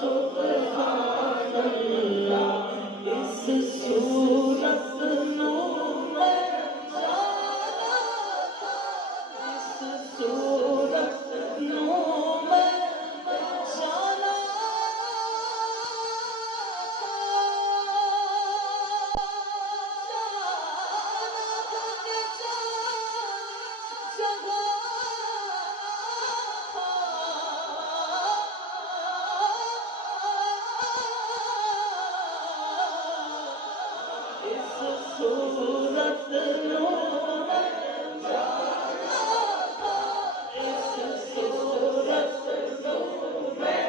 سبحان اللہ اس صورت نو میں جانا تھا، اس صورت نو میں جانا صورت نو میں جانا تھا، اس صورت نو میں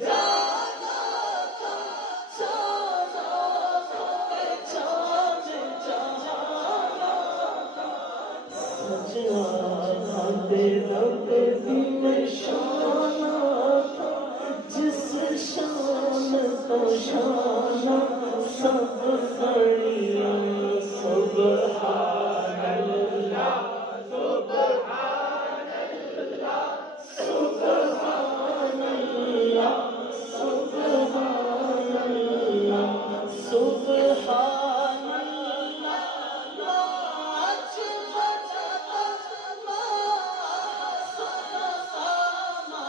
جانا تھا، جانا تھا، جان جہانا تھا، سجا دے رب دی نشانہ تھا، جس شان کو شانہ سب بڑیا سبحان اللہ سبحان اللہ سبحان اللہ سبحان اللہ سبحان اللہ لاج بجت ما حسن ما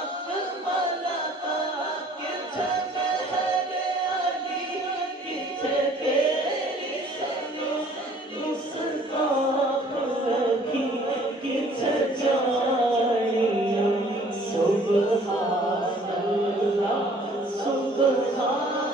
اکمل کتھے مہر علی کتھے تیری مصطفیٰ کی کتھے جانیاں سبحان اللہ سبحان